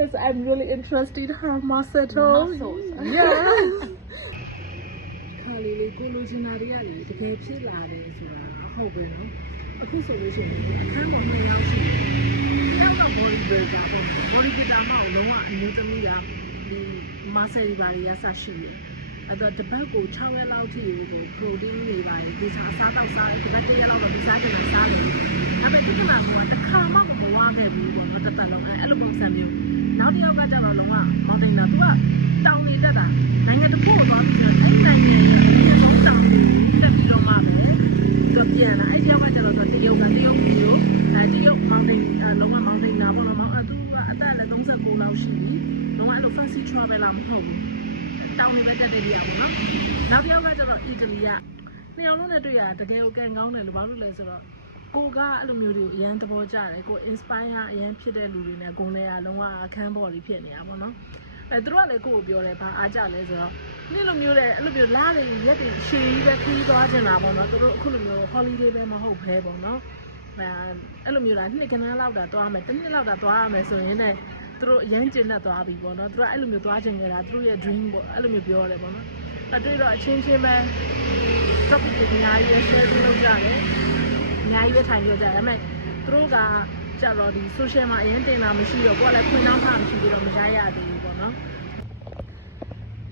Yes, I'm really interested in her muscle. Muscles. Yeah. ခါလေးလေးကိုလိုချင်တာတွေကလေတကယ်ဖြစ်လာတယ်ဆိုတာဟုတ်ပြီနော်အခုဆိုလို့ရှိရင်အခန်းပေါ်2ယောက်ရှိတယ်နောက်တော့ body builder ပေါ့ body builder မှာလုံးဝအမျိုးသမီးကဒီ muscle တွေပါရဆရှိတယ်အဲ့တော့တပတ်ကို6ရက်လောက်ထိကို protein တွေပါရဒီစားတော့စားတပတ်1ရက်လောက်တော့ဒီစားကြတယ်စားတယ်အဲ့ဒါဒီကမှာကတစ်ခါမှမဝါခဲ့ဘူးပေါ့နော်တစ်သက်လုံးအဲ့လိုပုံစံမျိုးနောက်တစ်ယောက်ကကျတော့လုံးဝ mountain တာသူကတောင်နေတက်တာနိုင်ငံတစ်ခုကိုသွားပြီးအဲ့ဒီနိုင်ငံတောင်တက်ပြီးတော့မှပဲသူပြန်လာအဲ့ကြောက်ကကျတော့တရုတ်မျိုးတရုတ် mountain လုံးဝ mountain တာပေါ့နော်သူကအသက်လည်း39လောက်ရှိပြီလုံးဝအဲ့လို fancy travel လာမဟုတ်ဘူးတောင်နေပဲတက်တဲ့နေရာပေါ့နော်နောက်တစ်ယောက်ကကျတော့အီတလီကနှစ်ယောက်လုံးနဲ့တွေ့ရတကယ်ကိုကန်ကောင်းတယ်လို့ဘာလို့လဲဆိုတော့ကိုကအဲ့လိုမျိုးတွေကိုအရန်သဘောကျတယ်ကို inspire အရန်ဖြစ်တဲ့လူတွေနဲ့ကိုယ်နဲ့ကလုံးဝအခန်းပေါ်လေးဖြစ်နေတာပေါ့နော်သူတို့ကလည်းကိုကိုပြောတယ်ဘာအားကြလဲဆိုတော့နေ့လိုမျိုးတဲ့အဲ့လိုမျိုးလားတွေရက်တွေရှည်ကြီးပဲခီးသွားချင်တာပေါ့နော်သူတို့အခုလိုမျိုး holiday ပဲမဟုတ်ဘဲပေါ့နော်အဲ့လိုမျိုးလားနှစ်ကနန်းလောက်တာသွားမယ်တစ်နှစ်လောက်တာသွားရမယ်ဆိုရင်လည်းသူတို့အရန်ကျဉ်နဲ့သွားပြီပေါ့နော်သူတို့အဲ့လိုမျိုးသွားချင်နေတာသူတို့ရဲ့ dream ပေါ့အဲ့လိုမျိုးပြောတယ်ပေါ့နော်အဲ့တွေ့တော့အချင်းချင်းပဲ topic တွေအများကြီး share လုပ်ကြတယ်အများကြီးပဲထိုင်ကြတယ်ဒါပေမဲ့သူတို့ကကြတော့ဒီ social မှာအရင်တင်တာမရှိတော့ကိုကလည်းခွင့်နှောင်းထားမရှိသေးတော့မရရသေးဘူးပေါ့နော်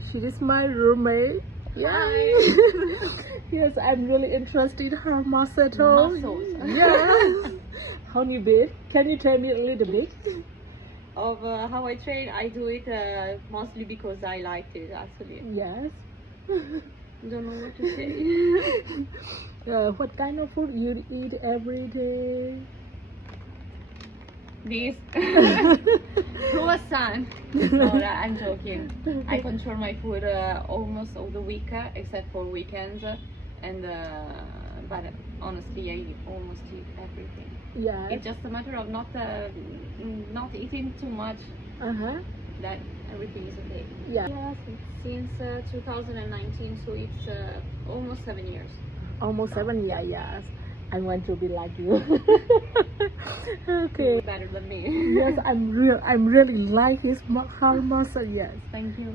She is my roommate. Yeah. Yes, I'm really interested in her muscle. Muscles. Yeah. How you been? Can you tell me a little bit? Of how I train, I do it mostly because I like it actually. Yes. Don't know what to say. What kind of food you eat every day? This croissant. No, I'm joking. I control my food almost all the week except for weekends, and but honestly, I almost eat everything. Yeah. It's just a matter of not eating too much. That everything is okay. Yeah. Yes, since 2019, so it's almost 7 years. Almost 7 years. Yes. I want to be like you. Okay. Better than me. Yes, I'm really like his muscle. Yes. Thank you.